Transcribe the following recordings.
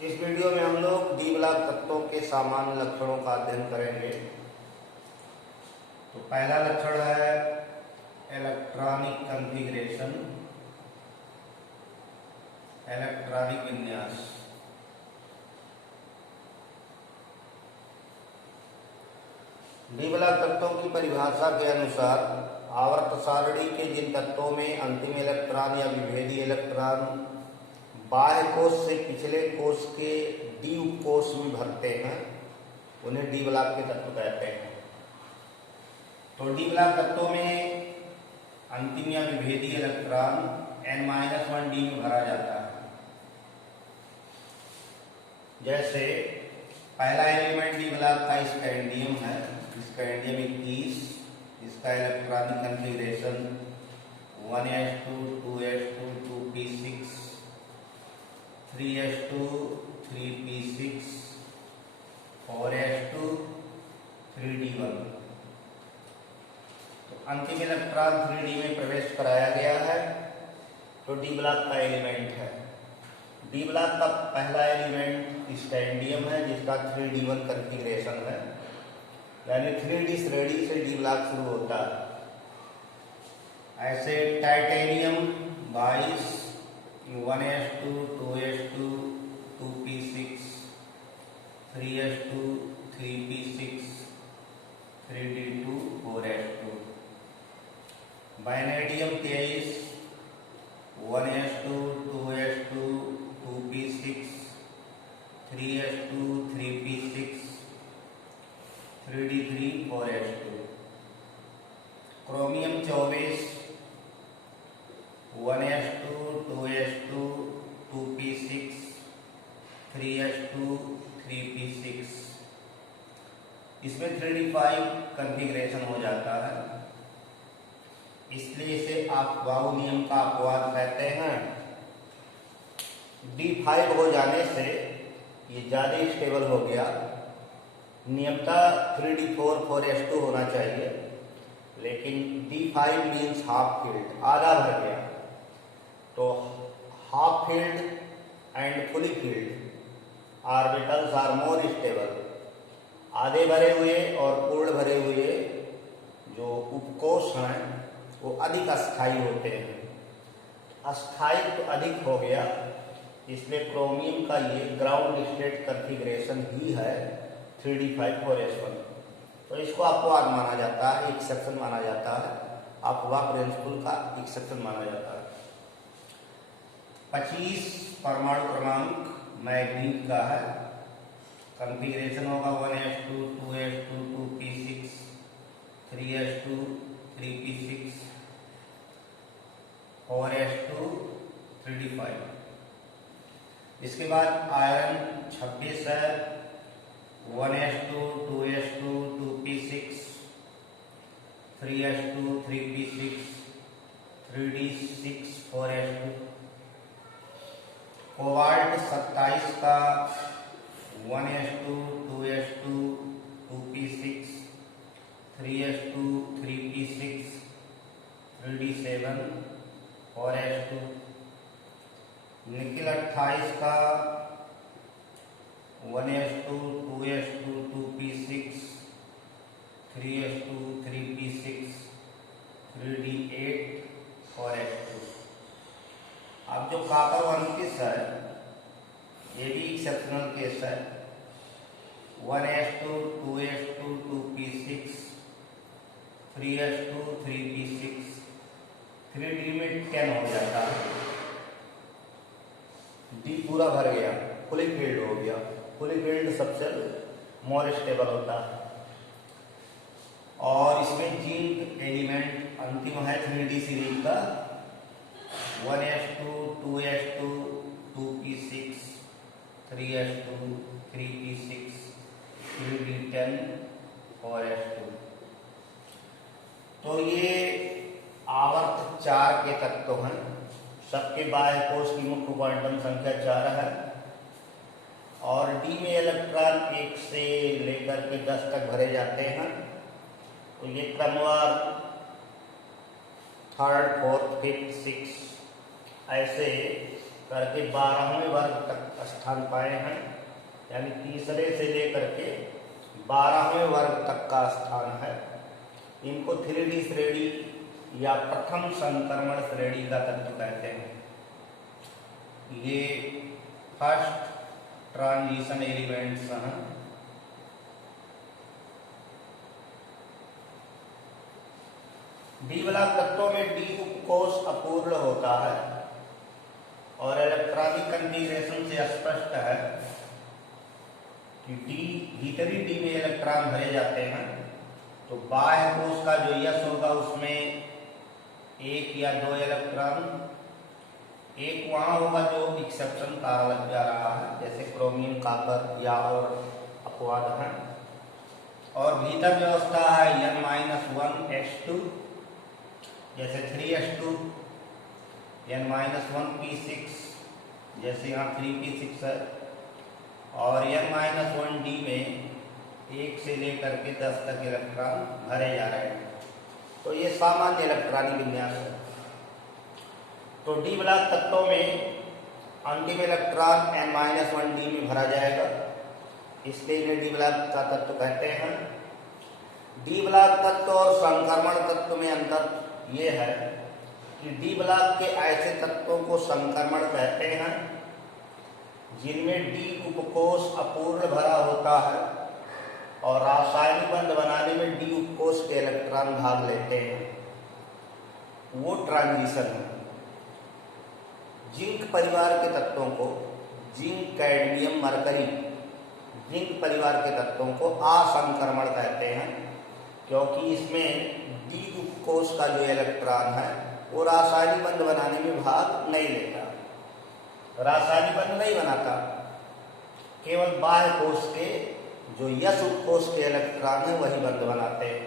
इस वीडियो में हम लोग डी ब्लॉक तत्वों के सामान्य लक्षणों का अध्ययन करेंगे। तो पहला लक्षण है इलेक्ट्रॉनिक कॉन्फ़िगरेशन, इलेक्ट्रॉनिक विन्यास। डी ब्लॉक तत्वों की परिभाषा के अनुसार आवर्त सारणी के जिन तत्वों में अंतिम इलेक्ट्रॉन या विभेदी इलेक्ट्रॉन बाह्य कोश से पिछले कोश के डी उपकोश में भरते हैं उन्हें डी ब्लॉक के तत्व कहते हैं। तो डी ब्लॉक तत्वों में अंतिम या विभेदी इलेक्ट्रॉन n-1 डी में भरा जाता है। जैसे पहला एलिमेंट डी ब्लॉक का स्कैंडियम है, स्कैंडियम 21, इसका electronic configuration 1s2 2s2 2p6 3s2 3p6 4s2 3d1। तो अंतिम इलेक्ट्रॉन 3d में प्रवेश कराया गया है तो डी ब्लॉक का एलिमेंट है। डी ब्लॉक का पहला एलिमेंट स्कैंडियम है जिसका 3d1 कॉन्फ़िगरेशन है, यानी 3d श्रेणी से डी ब्लॉक शुरू होता है। ऐसे titanium 22 1s2 2s2 2p6 3s2 3p6 3d2 4s2। वानेडियम 23 1s2 2s2 2p6 3s2 3p6 3d3 4s2। Chromium 24 1s2 2s2 2p6 3s2 3p6, इसमें 3d5 कॉन्फ़िगरेशन हो जाता है, इसलिए इसे अफबाऊ नियम का अपवाद कहते हैं। d5 हो जाने से ये ज्यादा स्टेबल हो गया। नियमतः 3d4 4s2 होना चाहिए, लेकिन d5 मीन्स हाफ फील्ड, आधा भर गया। तो half filled and fully filled orbitals are more stable. आधे भरे हुए और पूर्ण भरे हुए जो उपकोश हैं वो अधिक अस्थायी होते हैं। अस्थायी तो अधिक हो गया, इसलिए क्रोमियम का ये ग्राउंड स्टेट कॉन्फ़िगरेशन ही है 3d5 4s1। तो इसको अपवाद माना जाता है, एक्सेप्शन माना जाता है, अपवाद प्रिंसिपल का एक्सेप्शन माना जाता है। 25 परमाणु क्रमांक मैग्नीज का है, कॉन्फ़िगरेशन होगा 1s2 2s2 2p6 3s2 3p6 4s2 3d5। इसके बाद आयरन 26 है 1s2 2s2 2p6 3s2 3p6 3d6 4s2। Cobalt 27 का 1s2 2s2 2p6 3s2 3p6 3d7 4s2। Nickel 28 का 1s2 2s2 2p6 3s2 3p6 3d8 4s2। अब जो copper 29 है ये भी एक्सेप्शनल केस है 1s2 2s2 2p6 3s2 3p6 3d में 10 हो जाता है। डी पूरा भर गया, फुली फील्ड हो गया। फुली फील्ड सबसे मोर स्टेबल होता है। और इसमें जिंक एलिमेंट अंतिम है 3d सीरीज का 1s2 2s2 2p6 3s2 3p6 3d10 4s2। तो ये आवर्त 4 के तत्व हैं। सबके बाह्य कोश की मुख्य क्वांटम संख्या 4 है और डी में इलेक्ट्रॉन 1 से लेकर के 10 तक भरे जाते हैं। तो ये क्रमवार 3rd 4th 5th 6th ऐसे करके 12वें वर्ग तक स्थान पाए हैं, यानी तीसरे से लेकर के 12वें वर्ग तक का स्थान है। इनको 3D श्रेणी या प्रथम संक्रमण श्रेणी का तत्व कहते हैं। ये फर्स्ट ट्रांजिशन एलिमेंट्स हैं। डी ब्लॉक तत्वों में डी उपकोष अपूर्ण होता है और इलेक्ट्रॉनिक कन्फिगरेशन से स्पष्ट है कि डी भीतरी डी में इलेक्ट्रॉन भरे जाते हैं, तो बाह्य कोष का जो यश होगा उसमें एक या दो इलेक्ट्रॉन, एक वहां होगा जो एक्सेप्शन कहा लग जा रहा है, जैसे क्रोमियम, कॉपर या और अपवाद है। और भीतर व्यवस्था है n-1 जैसे 3s2, n-1p6 जैसे यहाँ 3p6 है, और n-1d में 1 से लेकर के 10 तक इलेक्ट्रॉन भरे जा रहे हैं। तो ये सामान्य इलेक्ट्रॉनिक विन्यास है। तो डी ब्लॉक तत्वों में अंतिम इलेक्ट्रॉन n-1d में भरा जाएगा, इसलिए इन्हें डी ब्लॉक का तत्व कहते हैं। डी ब्लॉक तत्व और संक्रमण तत्व में अंतर ये है कि डी ब्लॉक के ऐसे तत्वों को संक्रमण कहते हैं जिनमें डी उपकोष अपूर्ण भरा होता है और रासायनिक बंध बनाने में डी उपकोष के इलेक्ट्रॉन भाग लेते हैं, वो ट्रांजिशन है। जिंक परिवार के तत्वों को, जिंक, कैडमियम, मरकरी, जिंक परिवार के तत्वों को असंक्रमण कहते हैं, क्योंकि इसमें डी उपकोष का जो इलेक्ट्रॉन है वो रासायनिक बंध बनाने में भाग नहीं लेता, रासायनिक बंध नहीं बनाता, केवल बाह्य कोष के जो यश उपकोष के इलेक्ट्रॉन है वही बंध बनाते हैं,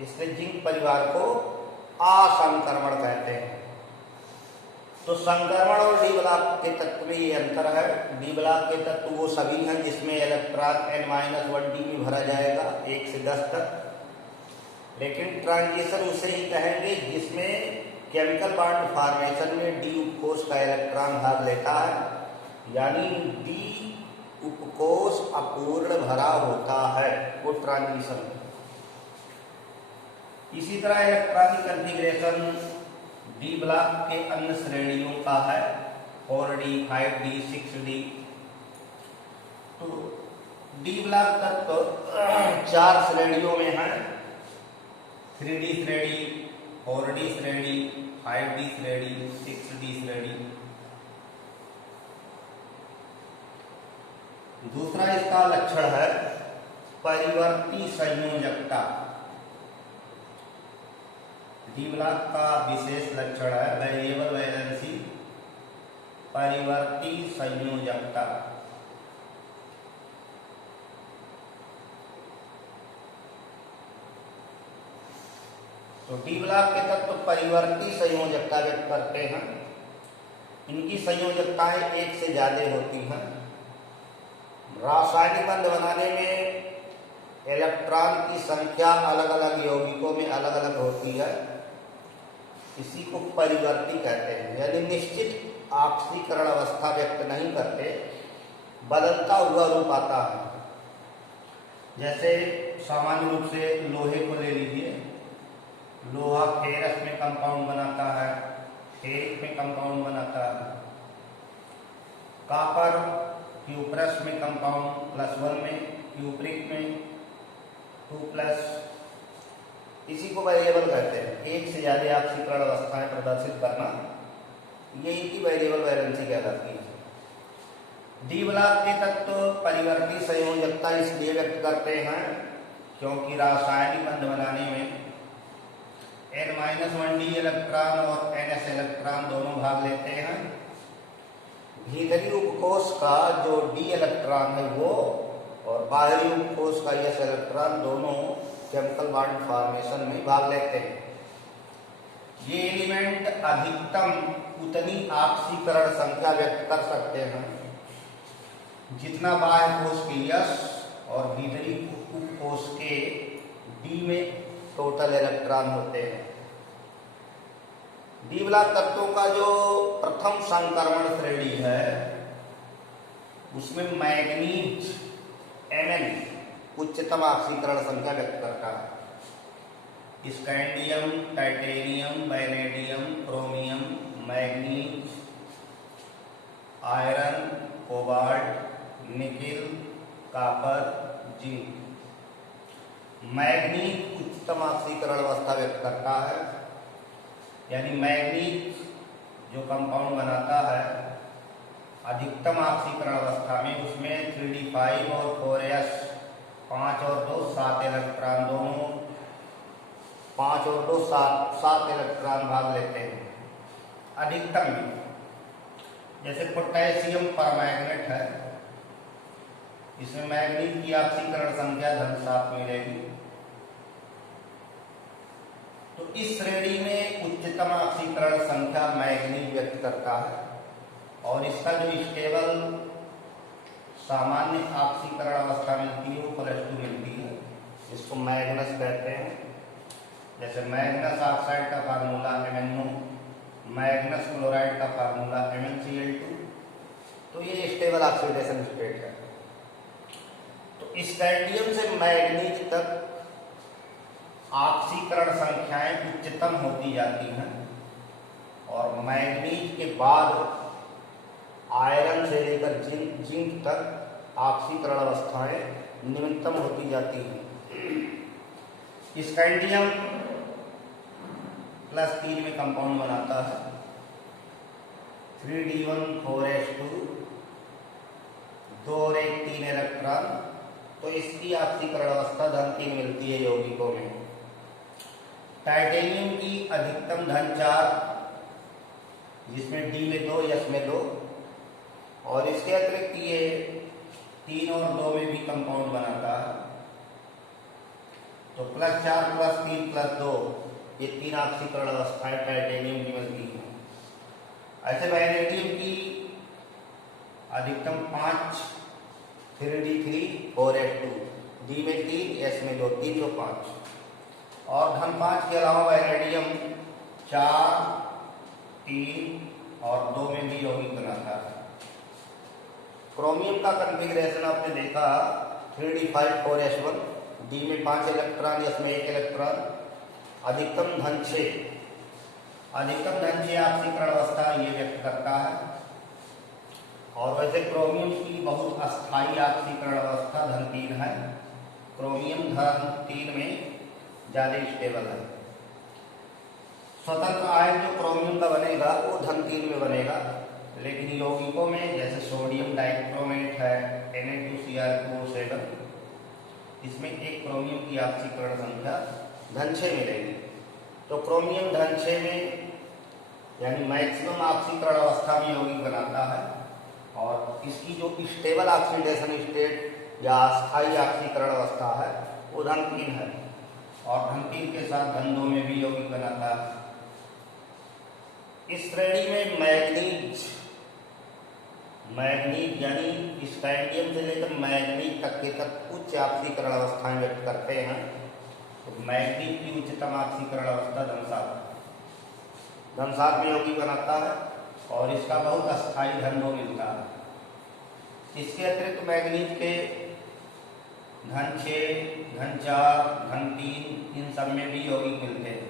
इसलिए जिंक परिवार को असंक्रमण कहते हैं। तो संक्रमण और डी ब्लॉक के तत्व में ये अंतर है। डी ब्लॉक के तत्व वो सभी हैं जिसमें इलेक्ट्रॉन n-1d में भरा जाएगा 1 से 10 तक, लेकिन ट्रांजिशन उसे ही कहेंगे जिसमें केमिकल बॉन्ड फॉर्मेशन में डी उपकोष का इलेक्ट्रॉन भाग लेता है, यानी डी उपकोष अपूर्ण भरा होता है, वो ट्रांजिशन। इसी तरह इलेक्ट्रॉनिक कन्फिगरेशन डी ब्लॉक के अन्य श्रेणियों का है, 4d, 5d, 6d। तो डी ब्लॉक तत्व 4 श्रेणियों में है, 3d श्रेणी, 4d श्रेणी, 5d श्रेणी, 6d श्रेणी। दूसरा इसका लक्षण है परिवर्ती संयोजकता। डी ब्लॉक का विशेष लक्षण है वेरिएबल वैलेंसी, परिवर्ती संयोजकता। तो डी ब्लॉक के तत्व परिवर्ती संयोजकता व्यक्त करते हैं। इनकी संयोजकताएं 1 से ज्यादा होती हैं। रासायनिक बंध बनाने में इलेक्ट्रॉन की संख्या अलग अलग यौगिकों में अलग अलग होती है, इसी को परिवर्ती कहते हैं, यानी निश्चित ऑक्सीकरण अवस्था व्यक्त नहीं करते, बदलता हुआ रूप आता है। जैसे सामान्य रूप से लोहे को ले लीजिए, लोहा फेरस में कंपाउंड बनाता है, फेरिक में कंपाउंड बनाता है, कॉपर क्यूप्रस में कंपाउंड +1 में, क्यूप्रिक में 2+, इसी को वेरिएबल कहते हैं। 1 से ज्यादा ऑक्सीकरण अवस्थाएं प्रदर्शित करना, ये इनकी वेरिएबल वैलेंसी कहलाती है। डी ब्लॉक के तत्व परिवर्ती संयोजकता इसलिए व्यक्त करते हैं क्योंकि रासायनिक बंध बनाने में n-1d इलेक्ट्रॉन और ns इलेक्ट्रॉन दोनों भाग लेते हैं। भीतरी उपकोष का जो डी इलेक्ट्रॉन है वो और बाहरी उपकोष का यस इलेक्ट्रॉन दोनों केमिकल बॉन्ड फॉर्मेशन में भाग लेते हैं। ये एलिमेंट अधिकतम उतनी ऑक्सीकरण संख्या व्यक्त कर सकते हैं जितना बाह्य कोष के यस और भीतरी उपकोष के डी में टोटल इलेक्ट्रॉन होते हैं। डी ब्लॉक तत्वों का जो प्रथम संक्रमण श्रेणी है उसमें मैग्नीज Mn उच्चतम ऑक्सीकरण संख्या व्यक्त करता है। Scandium, titanium, vanadium, chromium, manganese, iron, cobalt, nickel, copper, zinc. Manganese उच्चतम ऑक्सीकरण अवस्था व्यक्त करता है, यानी मैग्नीज जो कंपाउंड बनाता है अधिकतम ऑक्सीकरण अवस्था में उसमें 3d5 और 4s 5 और 2 7 इलेक्ट्रॉन दोनों 5 और 2 7 इलेक्ट्रॉन भाग लेते हैं अधिकतम में। जैसे पोटेशियम परमैंगनेट है, इसमें मैग्नीज की ऑक्सीकरण संख्या 7 मिलेगी। तो इस श्रेणी में उच्चतम ऑक्सीकरण संख्या मैग्नीज व्यक्त करता है और इसका जो स्टेबल सामान्य ऑक्सीकरण अवस्था मिलती है वो +2 मिलती है, इसको मैग्नस कहते हैं। जैसे मैग्नस ऑक्साइड का फार्मूला MnO, मैग्नस क्लोराइड का फार्मूला MnCl2। तो ये स्टेबल ऑक्सीडेशन स्टेट है। तो स्कैंडियम से मैग्नीज तक ऑक्सीकरण संख्याएं उच्चतम होती जाती हैं और मैग्नीज के बाद आयरन से लेकर जिंक तक ऑक्सीकरण अवस्थाएं निम्नतम होती जाती हैं। स्कैंडियम +3 में कंपाउंड बनाता है 3d1 4s2 2 और 1 3 इलेक्ट्रॉन। तो इसकी ऑक्सीकरण अवस्था 3 मिलती है यौगिकों में। टाइटेनियम की अधिकतम 4 जिसमें D में 2 S में 2 और इसके अतिरिक्त ये 3 और 2 में भी कंपाउंड बनाता है। तो +4 +3 +2 ये 3 ऑक्सीकरण अवस्थाएं टाइटेनियम की मिलती हैं। ऐसे वैनेडियम की अधिकतम 5 3d3 4s2 D में 3 S में 2 3 तो 5 और 5 के अलावा वैनेडियम 4 3 और 2 में भी यौगिक बनाता है। क्रोमियम का कॉन्फ़िगरेशन आपने देखा 3d5 4s1 D में 5 इलेक्ट्रॉन S में 1 इलेक्ट्रॉन अधिकतम 6 ऑक्सीकरण अवस्था ये व्यक्त करता है। और वैसे क्रोमियम की बहुत अस्थायी ऑक्सीकरण अवस्था 3 है। क्रोमियम 3 में ज्यादा स्टेबल है। स्वतंत्र आयन जो क्रोमियम का बनेगा वो 3 में बनेगा, लेकिन यौगिकों में जैसे सोडियम डाइक्रोमेट है Na2Cr2O7 इसमें एक क्रोमियम की ऑक्सीकरण संख्या 6 मिलेगी। तो क्रोमियम 6 में यानी मैक्सिमम ऑक्सीकरण अवस्था में यौगिक बनाता है और इसकी जो स्टेबल ऑक्सीडेशन स्टेट या अस्थायी ऑक्सीकरण अवस्था है वो 3 है और 3 के साथ 2 में भी यौगिक बनाता है। इस श्रेणी में मैग्नीज यानी स्कैंडियम से लेकर मैग्नीज तक के उच्च ऑक्सीकरण अवस्थाएं व्यक्त करते हैं। तो मैग्नीज की उच्चतम ऑक्सीकरण अवस्था 7 में यौगिक बनाता है और इसका बहुत अस्थायी 2 मिलता है। इसके अतिरिक्त मैग्नीज के 6 4 3 इन सब में भी यौगिक मिलते हैं।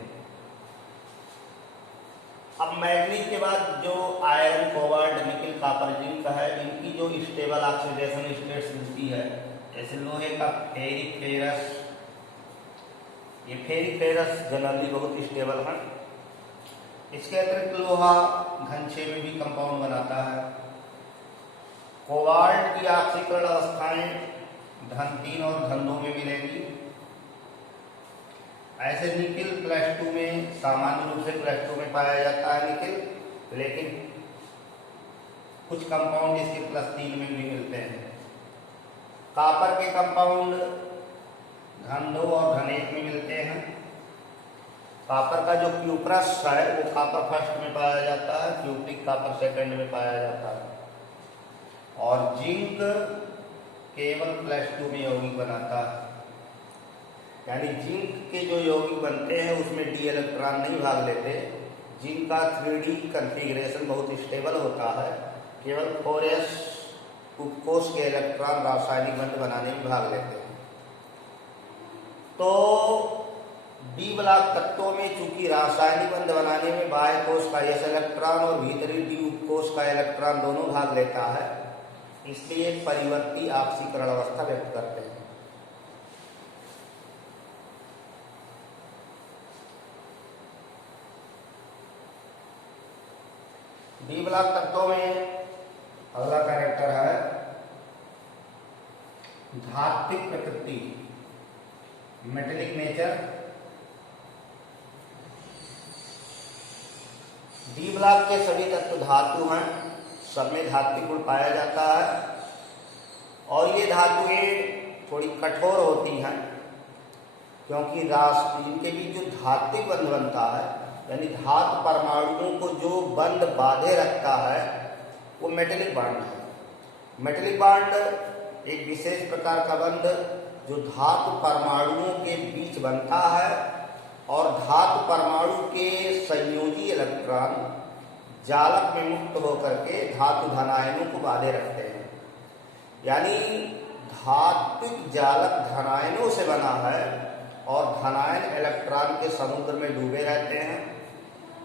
अब मैग्नीज के बाद जो iron cobalt nickel copper zinc है इनकी जो स्टेबल ऑक्सीडेशन स्टेट्स मिलती है, जैसे लोहे का फेरिक फेरस, ये फेरिक फेरस जनरली बहुत स्टेबल है। इसके अतिरिक्त लोहा 6 में भी कंपाउंड बनाता है। कोबाल्ट की ऑक्सीकरण अवस्थाएं 3 और 2 में मिलेगी। ऐसे निकिल +2 में सामान्य रूप से +2 में पाया जाता है निकिल, लेकिन कुछ कंपाउंड इसके +3 में भी मिलते हैं। कॉपर के कंपाउंड 2 और 1 में मिलते हैं। कॉपर का जो क्यूप्रस है वो कॉपर फर्स्ट में पाया जाता है, क्यूप्रिक कॉपर सेकंड में पाया जाता है। और जिंक केवल +2 में यौगिक बनाता है, यानी जिंक के जो यौगिक बनते हैं उसमें D इलेक्ट्रॉन नहीं भाग लेते, जिनका 3D कॉन्फ़िगरेशन बहुत स्टेबल होता है, केवल 4s उपकोष के इलेक्ट्रॉन रासायनिक बंध बनाने में भाग लेते हैं। तो डी ब्लॉक तत्वों में चूंकि रासायनिक बंध बनाने में बाह्य कोष का s इलेक्ट्रॉन और भीतरी डी उपकोष का इलेक्ट्रॉन दोनों भाग लेता है, इसलिए एक परिवर्ती ऑक्सीकरण अवस्था व्यक्त करते हैं। डी ब्लॉक तत्वों में अगला कैरेक्टर है धात्विक प्रकृति, मेटेलिक नेचर। डी ब्लॉक के सभी तत्व धातु हैं, सब में धात्विक गुण पाया जाता है और ये धातुएं थोड़ी कठोर होती हैं, क्योंकि इनके बीच जो धात्विक बंध बनता है, यानी धातु परमाणुओं को जो बंध बांधे रखता है, वो मेटेलिक बॉन्ड है। मेटेलिक बॉन्ड एक विशेष प्रकार का बंध जो धातु परमाणुओं के बीच बनता है और धातु परमाणु के संयोजी इलेक्ट्रॉन जालक में मुक्त होकर के धातु धनायनों को बांधे रखते हैं। यानी धात्विक जालक धनायनों से बना है और धनायन इलेक्ट्रॉन के समुद्र में डूबे रहते हैं।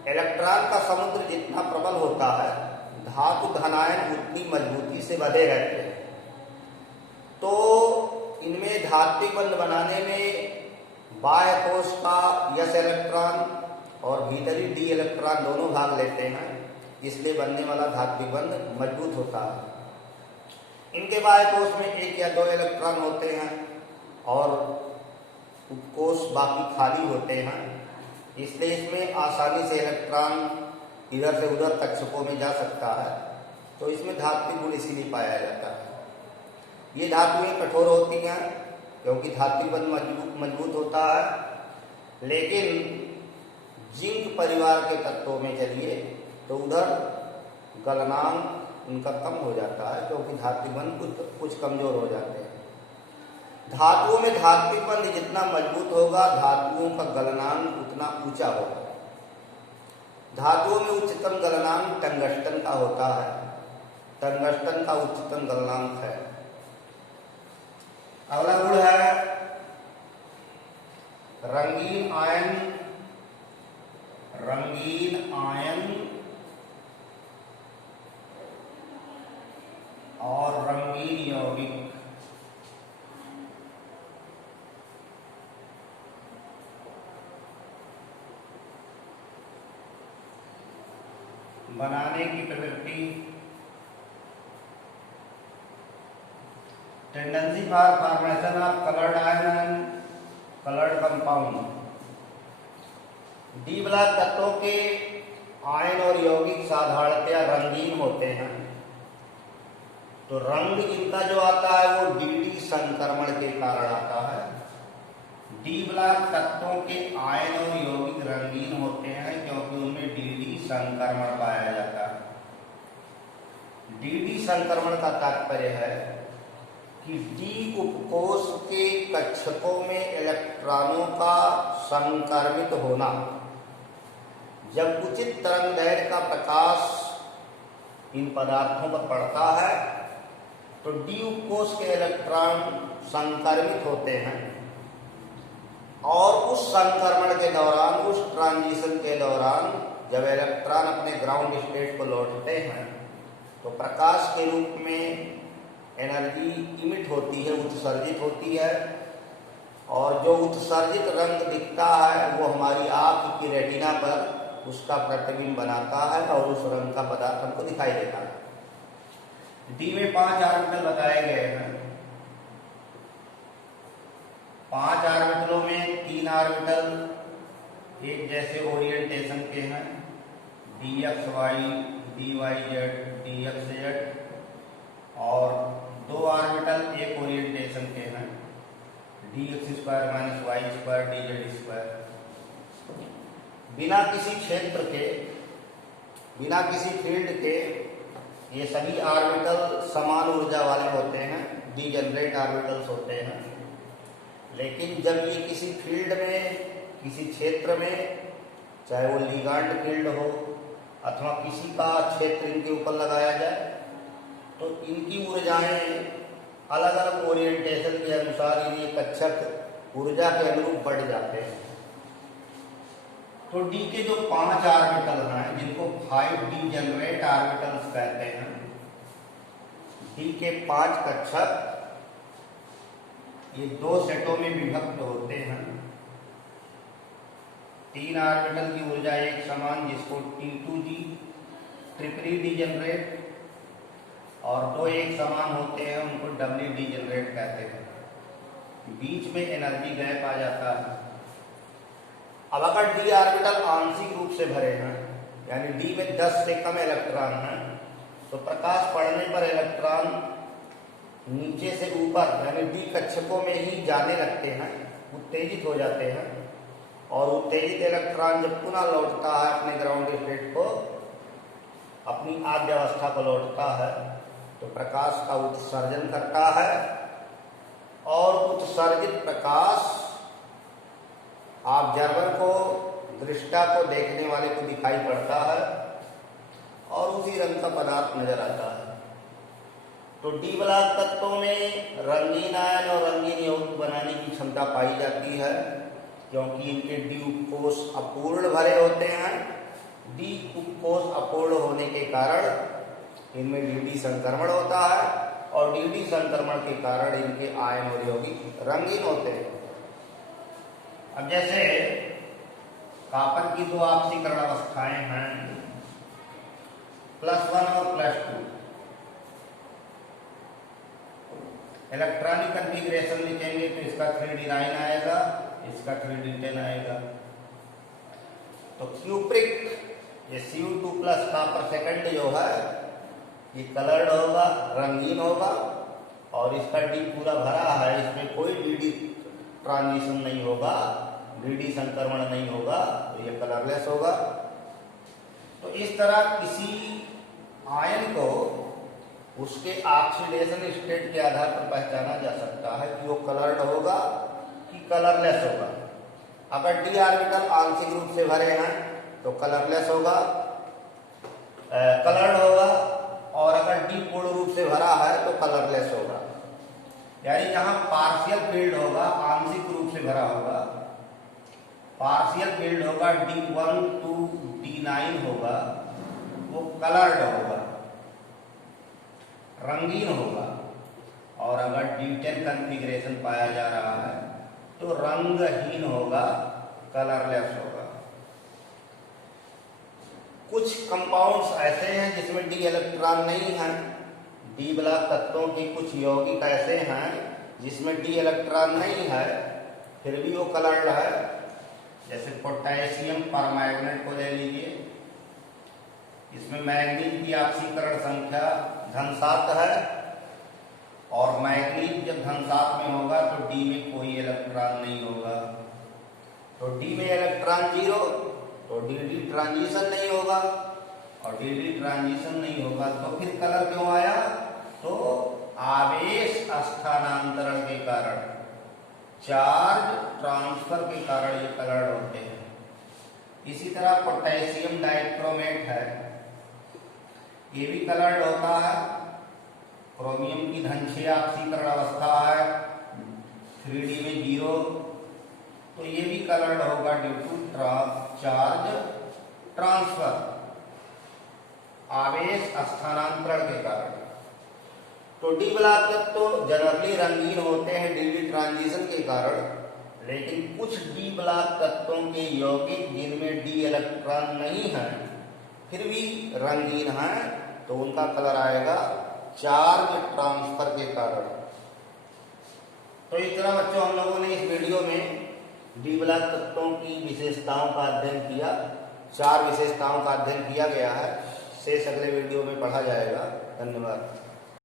इलेक्ट्रॉन का समुद्र जितना प्रबल होता है, धातु धनायन उतनी मजबूती से बंधे रहते हैं। तो इनमें धात्विक बंध बनाने में बाह्य कोष का s इलेक्ट्रॉन और भीतरी d इलेक्ट्रॉन दोनों भाग लेते हैं, इसलिए बनने वाला धात्विक बंध मजबूत होता है। इनके बाह्य कोष में 1 या 2 इलेक्ट्रॉन होते हैं और उपकोष बाकी खाली होते हैं, इसलिए इसमें आसानी से इलेक्ट्रॉन इधर से उधर कक्षकों में जा सकता है। तो इसमें धात्विक गुण इसीलिए पाया जाता है। ये धातुएं कठोर होती हैं क्योंकि धात्विक बंध मजबूत होता है, लेकिन जिंक परिवार के तत्वों में चलिए तो उधर गलनांक उनका कम हो जाता है, क्योंकि धात्विक बंध कुछ कमजोर हो जाते हैं। धातुओं में धात्विक बंध जितना मजबूत होगा, धातुओं का गलनांक उतना ऊंचा होगा। धातुओं में उच्चतम गलनांक टंगस्टन का होता है, टंगस्टन का उच्चतम गलनांक है। अगला गुण है रंगीन आयन, रंगीन आयन और रंगीन यौगिक। बनाने की प्रवृत्ति, tendency for formation of coloured ion and coloured compound. D block तत्वों के आयन और यौगिक साधारणतया रंगीन होते हैं। तो रंग इनका जो आता है वो डी संक्रमण के कारण आता है। डी ब्लॉक तत्वों के आयन और यौगिक रंगीन होते हैं क्योंकि उनमें डी संक्रमण पाया जाता है। डी संक्रमण का तात्पर्य है कि डी उपकोष के कक्षकों में इलेक्ट्रॉनों का संक्रमित होना। जब उचित तरंगदैर्घ्य का प्रकाश इन पदार्थों पर पड़ता है तो डी उपकोष के इलेक्ट्रॉन संक्रमित होते हैं और उस संक्रमण के दौरान, उस ट्रांजिशन के दौरान जब इलेक्ट्रॉन अपने ग्राउंड स्टेट को लौटते हैं तो प्रकाश के रूप में एनर्जी इमिट होती है, उत्सर्जित होती है, और जो उत्सर्जित रंग दिखता है वो हमारी आंख की रेटिना पर उसका प्रतिबिंब बनाता है और उस रंग का पदार्थ हमको दिखाई देता है। डी में 5 ऑर्बिटल बताए गए हैं। 5 ऑर्बिटलों में 3 ऑर्बिटल एक जैसे ओरिएंटेशन के हैं, dxy, dyz, dxz, और 2 ऑर्बिटल एक ओरिएंटेशन के हैं, dx² - y² dz²। बिना किसी क्षेत्र के, बिना किसी फील्ड के ये सभी ऑर्बिटल समान ऊर्जा वाले होते हैं, डीजेनरेट ऑर्बिटल्स होते हैं। लेकिन जब ये किसी फील्ड में, किसी क्षेत्र में चाहे वो लिगांड फील्ड हो अथवा किसी का क्षेत्र इनके ऊपर लगाया जाए, तो इनकी ऊर्जाएं अलग अलग ओरिएंटेशन के अनुसार ये कक्षक ऊर्जा के अनुरूप बढ़ जाते हैं। तो डी के जो 5 ऑर्बिटल हैं जिनको 5d जनरेट ऑर्बिटल्स कहते हैं, डी के 5 कक्षक ये 2 सेटों में विभक्त होते हैं। 3 ऑर्बिटल की ऊर्जा एक समान जिसको T2d ट्रिपल डी जनरेट, और 2 एक समान होते हैं उनको WD जनरेट कहते हैं। बीच में एनर्जी गैप आ जाता है। अब अगर डी ऑर्बिटल आंशिक रूप से भरे हैं, यानी डी में 10 से कम इलेक्ट्रॉन हैं, तो प्रकाश पड़ने पर इलेक्ट्रॉन नीचे से ऊपर यानी डी कक्षकों में ही जाने लगते हैं, उत्तेजित हो जाते हैं, और उत्तेजित इलेक्ट्रॉन जब पुनः लौटता है अपने ग्राउंड स्टेट को, अपनी आद्य अवस्था को लौटता है, तो प्रकाश का उत्सर्जन करता है, और उत्सर्जित प्रकाश ऑब्जर्वर को, दृष्टा को, देखने वाले को दिखाई पड़ता है और उसी रंग का पदार्थ नजर आता है। तो डी ब्लॉक तत्वों में रंगीन आयन और रंगीन यौगिक बनाने की क्षमता पाई जाती है, क्योंकि इनके डी उपकोष अपूर्ण भरे होते हैं। डी उपकोष अपूर्ण होने के कारण इनमें डी संक्रमण होता है, और डी संक्रमण के कारण इनके आयन और यौगिक रंगीन होते हैं। अब जैसे कॉपर की 2 ऑक्सीकरण अवस्थाएं हैं, +1 और +2। इलेक्ट्रॉनिक कन्फिग्रेशन लिखेंगे तो इसका 3d9 आएगा, इसका 3d10 आएगा। तो क्यूप्रिक ये Cu2+ कॉपर सेकंड जो है ये कलर्ड होगा, रंगीन होगा, और इसका डी पूरा भरा है, इसमें कोई डी ट्रांजिशन नहीं होगा, डी संक्रमण नहीं होगा, तो ये कलरलेस होगा। तो इस तरह किसी आयन को उसके ऑक्सीडेशन स्टेट के आधार पर पहचाना जा सकता है कि वो कलर्ड होगा कि कलरलेस होगा। अगर डी ऑर्बिटल आंशिक रूप से भरे हैं तो कलरलेस होगा, कलर्ड होगा, और अगर डी पूर्ण रूप से भरा है तो कलरलेस होगा। यानी जहां पार्शियल फील्ड होगा, आंशिक रूप से भरा होगा, पार्शियल फील्ड होगा, D1 to D9 होगा, वो कलर्ड होगा, रंगीन होगा। और अगर D10 कॉन्फ़िगरेशन पाया जा रहा है तो रंगहीन होगा, कलरलेस होगा। कुछ कंपाउंड्स ऐसे हैं जिसमें डी इलेक्ट्रॉन नहीं है। डी ब्लॉक तत्वों के कुछ यौगिक ऐसे हैं जिसमें डी इलेक्ट्रॉन नहीं है, फिर भी वो कलर्ड है। जैसे पोटेशियम परमैंगनेट को ले लीजिए, इसमें मैग्नीज की ऑक्सीकरण संख्या धन 7 है, और मैग्नीज जब धन 7 में होगा तो डी में कोई इलेक्ट्रॉन नहीं होगा। तो डी में इलेक्ट्रॉन 0, तो डी ट्रांजिशन नहीं होगा, और डी ट्रांजिशन नहीं होगा तो फिर कलर क्यों आया? तो आवेश स्थानांतरण के कारण, चार्ज ट्रांसफर के कारण ये कलर्ड होते हैं। इसी तरह पोटेशियम डाइक्रोमेट है, ये भी कलर्ड होता है। क्रोमियम की धन 6 ऑक्सीकरण अवस्था है, 3d में 0, तो ये भी कलर्ड होगा ड्यू टू चार्ज ट्रांसफर, आवेश स्थानांतरण के कारण। तो डी ब्लॉक तत्व जनरली रंगीन होते हैं डी ट्रांजिशन के कारण, लेकिन कुछ डी ब्लॉक तत्वों के यौगिक जिनमें डी इलेक्ट्रॉन नहीं है फिर भी रंगीन है, तो उनका कलर आएगा चार्ज ट्रांसफर के कारण। तो इस तरह बच्चों हम लोगों ने इस वीडियो में डी ब्लॉक तत्वों की विशेषताओं का अध्ययन किया। 4 विशेषताओं का अध्ययन किया गया है, शेष अगले वीडियो में पढ़ा जाएगा। धन्यवाद।